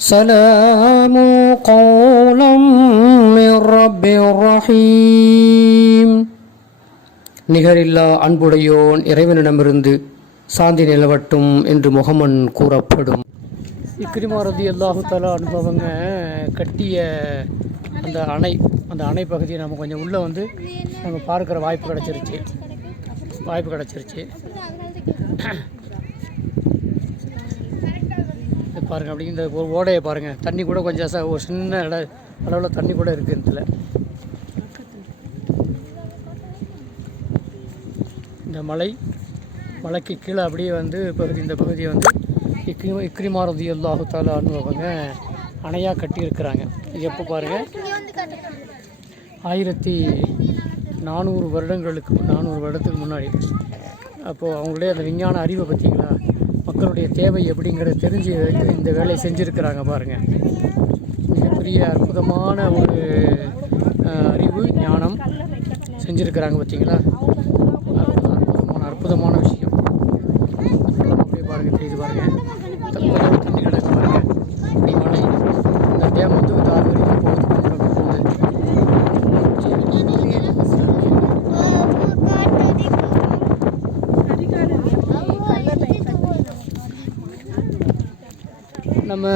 سلام قولا من رب رحيم நிகரில்லா அன்புடையோன் இறைவனிடமிருந்து சாந்தி நிலவட்டும் என்று முகமன் கூறப்படும் இக்ரிமா ரதி அல்லாஹு தாலா அனுபவங்க கட்டிய அந்த அணை அந்த அணை பகுதியை நம்ம கொஞ்சம் உள்ளே வந்து நம்ம பார்க்குற வாய்ப்பு கிடச்சிருச்சு வாய்ப்பு கிடச்சிருச்சு பாருங்கள் அப்படி இந்த ஒரு ஓடையை பாருங்கள் தண்ணி கூட கொஞ்சம் ச- ஒரு சின்ன இட அளவில் தண்ணி கூட இருக்குது இதில் இந்த மலை மலைக்கு கீழே அப்படியே வந்து பகுதி இந்த பகுதியை வந்து இக்ரி இக்ரிமாரதி ரதி அனுபவங்க அணையாக கட்டியிருக்கிறாங்க. இது எப்போ பாருங்கள் ஆயிரத்தி நானூறு வருடங்களுக்கு நானூறு வருடத்துக்கு முன்னாடி. அப்போது அவங்களுடைய அந்த விஞ்ஞான அறிவை பார்த்தீங்களா மக்களுடைய தேவை எப்படிங்கிறத தெரிஞ்சு இந்த வேலையை செஞ்சுருக்கிறாங்க பாருங்கள் மிகப்பெரிய அற்புதமான ஒரு அறிவு ஞானம் செஞ்சுருக்கிறாங்க பார்த்தீங்களா அற்புதமான அற்புதமான விஷயம். அப்படியே பாருங்கள் செய்து பாருங்கள் கொஞ்சம் தண்ணி கிடக்கு பாருங்கள் இப்படி மழை இந்த டேம் வந்து ஒரு ஆறு வரைக்கும் போகுது போகுது நம்ம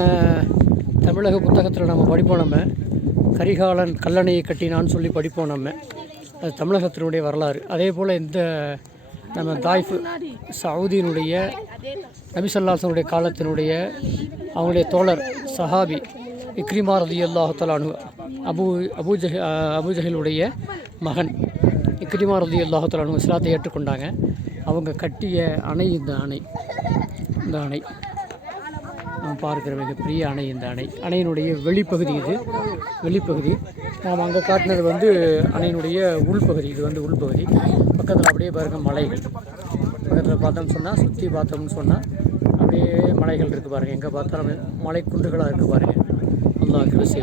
தமிழக புத்தகத்தில் நம்ம படிப்போம் நம்ம. கரிகாலன் கல்லணையை கட்டினான்னு சொல்லி படிப்போம் நம்ம. அது தமிழகத்தினுடைய வரலாறு. அதே போல் இந்த நம்ம தாய்ஃபு சவுதியினுடைய நபிசல்லாசனுடைய காலத்தினுடைய அவங்களுடைய தோழர் சஹாபி இக்ரிமா ரதி அல்லாஹலானு அபு அபுஜஹ அபுஜஹலுடைய மகன் இக்ரிமா ரதி அல்லாஹலானு இஸ்லாத்தை ஏற்றுக்கொண்டாங்க. அவங்க கட்டிய அணை இந்த அணை இந்த அணை. நாம் பார்க்கிற மிகப்பெரிய அணை இந்த அணை. அணையினுடைய வெளிப்பகுதி இது. வெளிப்பகுதி. நாம் அங்கே காட்டினது வந்து அணையினுடைய உள்பகுதி. இது வந்து உள்பகுதி. பக்கத்தில் அப்படியே பாருங்க மலைகள். பக்கத்தில் பார்த்தோம்னு சொன்னால் சுற்றி பார்த்தோம்னு சொன்னால் அப்படியே மலைகள் இருக்குது பாருங்கள் எங்கே பார்த்தாலும் மலை குன்றுகளாக இருக்குது பாருங்கள் அல்லாஹ் கிருஷி